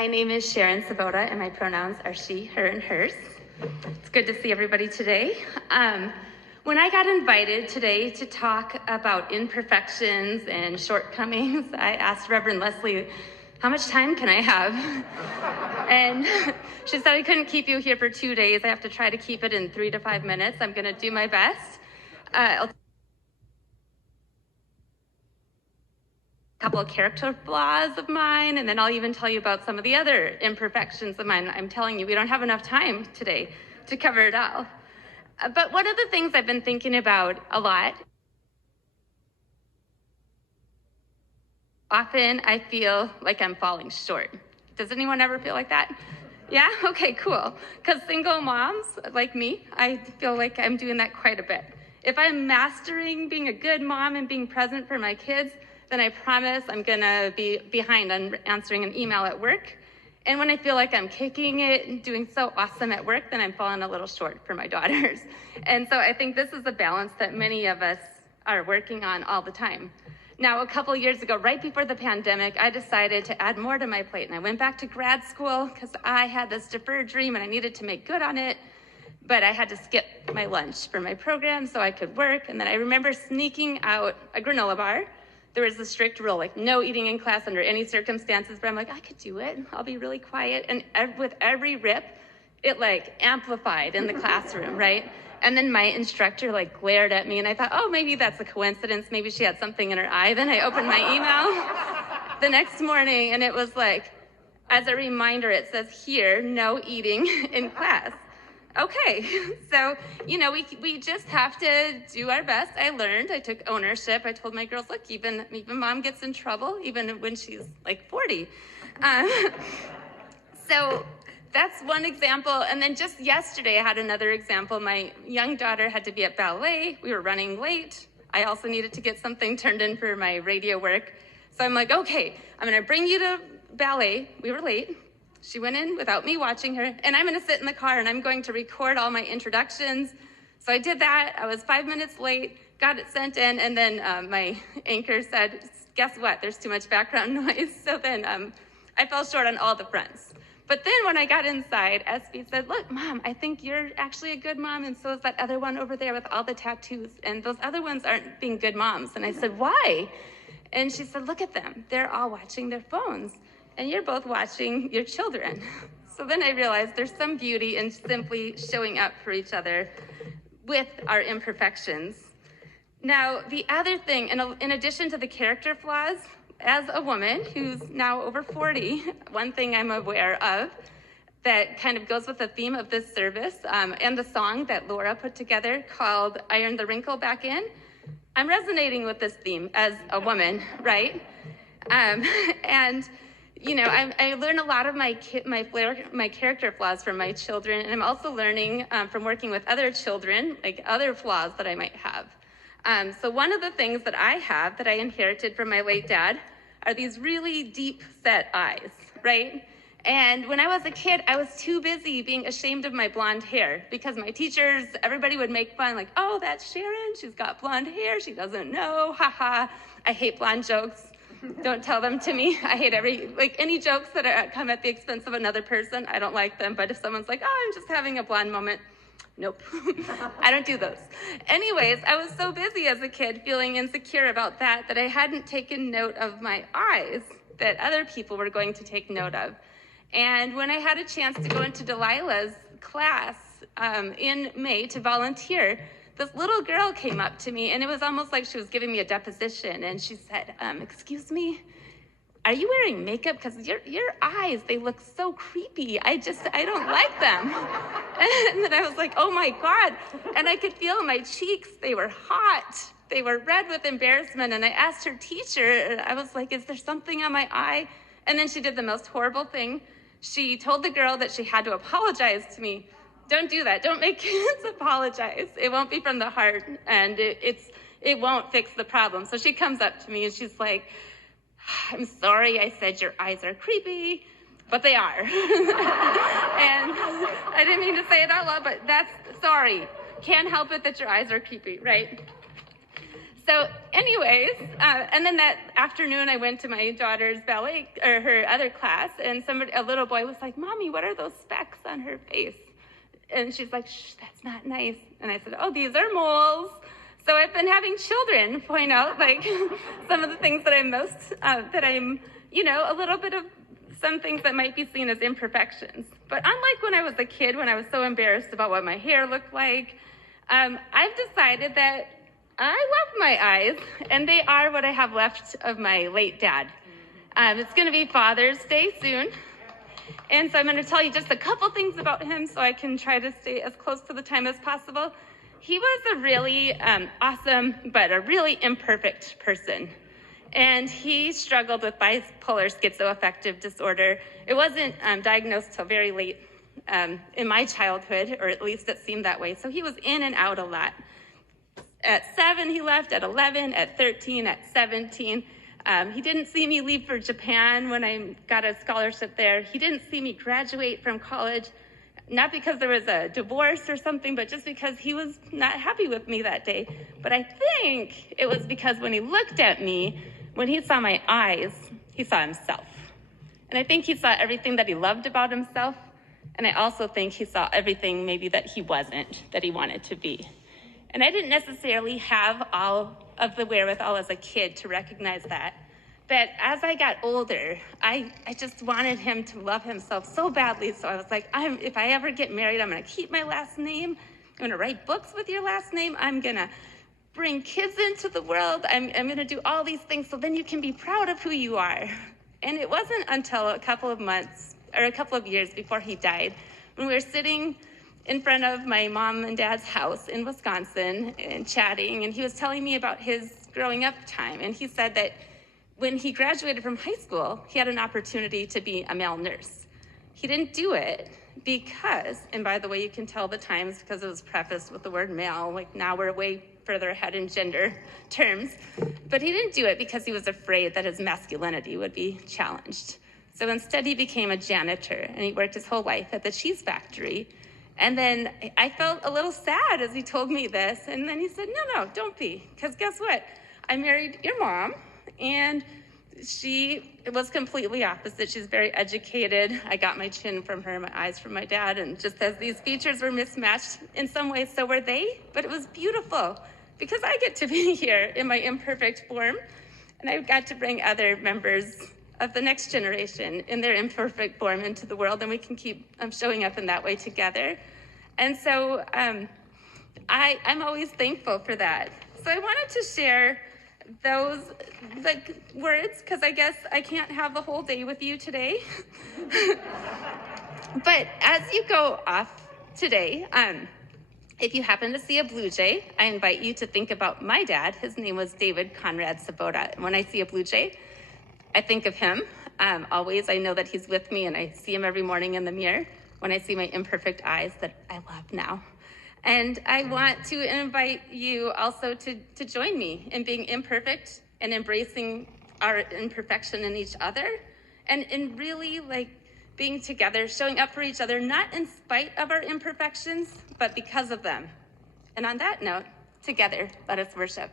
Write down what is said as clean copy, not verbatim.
My name is Sharon Sabota, and my pronouns are she, her, and hers. It's good to see everybody today. When I got invited today to talk about imperfections and shortcomings, I asked Reverend Leslie, how much time can I have? And she said, I couldn't keep you here for 2 days. I have to try to keep it in 3 to 5 minutes. I'm going to do my best. I'll couple of character flaws of mine, and then I'll even tell you about some of the other imperfections of mine. I'm telling you, we don't have enough time today to cover it all. But one of the things I've been thinking about a lot, often I feel like I'm falling short. Does anyone ever feel like that? Yeah? Okay, cool. Because single moms like me, I feel like I'm doing that quite a bit. If I'm mastering being a good mom and being present for my kids, then I promise I'm gonna be behind on answering an email at work. And when I feel like I'm kicking it and doing so awesome at work, then I'm falling a little short for my daughters. And so I think this is a balance that many of us are working on all the time. Now, a couple of years ago, right before the pandemic, I decided to add more to my plate. And I went back to grad school because I had this deferred dream and I needed to make good on it. But I had to skip my lunch for my program so I could work. And then I remember sneaking out a granola bar. There was a strict rule, like no eating in class under any circumstances, but I'm like, I could do it. I'll be really quiet. And with every rip, it like amplified in the classroom, right? And then my instructor like glared at me and I thought, oh, maybe that's a coincidence. Maybe she had something in her eye. Then I opened my email the next morning and it was like, as a reminder, it says here, no eating in class. Okay, so, we just have to do our best. I learned, I took ownership. I told my girls, look, even mom gets in trouble, even when she's like 40. So that's one example. And then just yesterday, I had another example. My young daughter had to be at ballet. We were running late. I also needed to get something turned in for my radio work. So I'm like, okay, I'm gonna bring you to ballet. We were late. She went in without me watching her, and I'm gonna sit in the car and I'm going to record all my introductions. So I did that. I was 5 minutes late, got it sent in, and then my anchor said, guess what? There's too much background noise. So then I fell short on all the fronts. But then when I got inside, SB said, look, Mom, I think you're actually a good mom, and so is that other one over there with all the tattoos, and those other ones aren't being good moms. And I said, why? And she said, look at them. They're all watching their phones. And you're both watching your children. So then I realized there's some beauty in simply showing up for each other with our imperfections. Now, the other thing, in addition to the character flaws, as a woman who's now over 40, one thing I'm aware of that kind of goes with the theme of this service and the song that Laura put together called Iron the Wrinkle Back In, I'm resonating with this theme as a woman, right? I learn a lot of my character flaws from my children, and I'm also learning from working with other children, like other flaws that I might have. So one of the things that I have that I inherited from my late dad are these really deep set eyes, right? And when I was a kid, I was too busy being ashamed of my blonde hair because my teachers, everybody would make fun, like, oh, that's Sharon, she's got blonde hair, she doesn't know, haha. I hate blonde jokes. Don't tell them to me. I hate any jokes that come at the expense of another person. I don't like them. But if someone's like, oh, I'm just having a blonde moment, nope. I don't do those. Anyways, I was so busy as a kid feeling insecure about that I hadn't taken note of my eyes that other people were going to take note of. And when I had a chance to go into Delilah's class in May to volunteer, this little girl came up to me and it was almost like she was giving me a deposition, and she said, excuse me, are you wearing makeup? Because your eyes, they look so creepy. I don't like them. And then I was like, oh my God. And I could feel my cheeks, they were hot. They were red with embarrassment. And I asked her teacher, I was like, is there something on my eye? And then she did the most horrible thing. She told the girl that she had to apologize to me. Don't do that. Don't make kids apologize. It won't be from the heart, and it won't fix the problem. So she comes up to me and she's like, I'm sorry I said your eyes are creepy, but they are. And I didn't mean to say it out loud, but sorry. Can't help it that your eyes are creepy, right? So anyways, and then that afternoon I went to my daughter's ballet, or her other class, and a little boy was like, "Mommy, what are those specks on her face?" And she's like, "Shh, that's not nice." And I said, "Oh, these are moles." So I've been having children point out like some of the things that I'm a little bit of some things that might be seen as imperfections. But unlike when I was a kid, when I was so embarrassed about what my hair looked like, I've decided that I love my eyes, and they are what I have left of my late dad. It's going to be Father's Day soon, and so I'm going to tell you just a couple things about him so I can try to stay as close to the time as possible. He was a really awesome, but a really imperfect person. And he struggled with bipolar schizoaffective disorder. It wasn't diagnosed till very late in my childhood, or at least it seemed that way. So he was in and out a lot. At 7, he left. At 11, at 13, at 17. He didn't see me leave for Japan when I got a scholarship there. He didn't see me graduate from college, not because there was a divorce or something, but just because he was not happy with me that day. But I think it was because when he looked at me, when he saw my eyes, he saw himself. And I think he saw everything that he loved about himself. And I also think he saw everything maybe that he wasn't, that he wanted to be. And I didn't necessarily have all of the wherewithal as a kid to recognize that. But as I got older, I just wanted him to love himself so badly. So I was like, if I ever get married, I'm going to keep my last name. I'm going to write books with your last name. I'm going to bring kids into the world. I'm going to do all these things so then you can be proud of who you are. And it wasn't until a couple of months or a couple of years before he died, when we were sitting in front of my mom and dad's house in Wisconsin and chatting, and he was telling me about his growing up time. And he said that when he graduated from high school, he had an opportunity to be a male nurse. He didn't do it because, and by the way, you can tell the times because it was prefaced with the word male, like now we're way further ahead in gender terms, but he didn't do it because he was afraid that his masculinity would be challenged. So instead he became a janitor, and he worked his whole life at the cheese factory. And then I felt a little sad as he told me this, and then he said, no, don't be, because guess what? I married your mom, and she was completely opposite. She's very educated. I got my chin from her, my eyes from my dad, and just as these features were mismatched in some ways, so were they, but it was beautiful because I get to be here in my imperfect form, and I got to bring other members of the next generation in their imperfect form into the world, and we can keep showing up in that way together. And so I'm always thankful for that. So I wanted to share those words, because I guess I can't have the whole day with you today. But as you go off today, if you happen to see a blue jay, I invite you to think about my dad. His name was David Conrad Sabota. And when I see a blue jay, I think of him. Always, I know that he's with me, and I see him every morning in the mirror when I see my imperfect eyes that I love now. And I want to invite you also to join me in being imperfect and embracing our imperfection in each other, and in really being together, showing up for each other, not in spite of our imperfections, but because of them. And on that note, together, let us worship.